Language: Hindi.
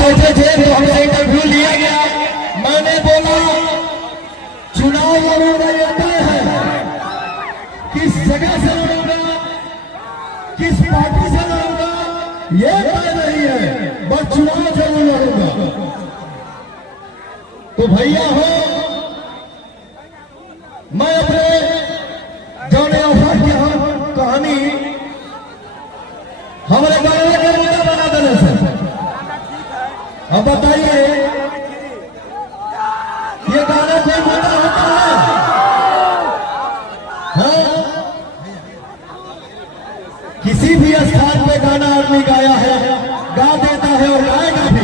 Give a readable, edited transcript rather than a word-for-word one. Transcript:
बैठे थे तो हमसे इंटरव्यू लिया गया। मैंने बोला चुनाव लड़ूंगा ये तय है, किस जगह से लड़ूंगा, किस पार्टी से लड़ूंगा ये तय नहीं है, बस चुनाव जरूर लड़ूंगा। तो भैया हो, मैं अपने जाने अवसर की कहानी हमारे गाने के मुद्दा बना देने से। अब बताइए ये गाने कोई मुद्दा होता है? हाँ? किसी भी स्थान पे गाना आदमी गाया है, गा देता है और गाएगा भी।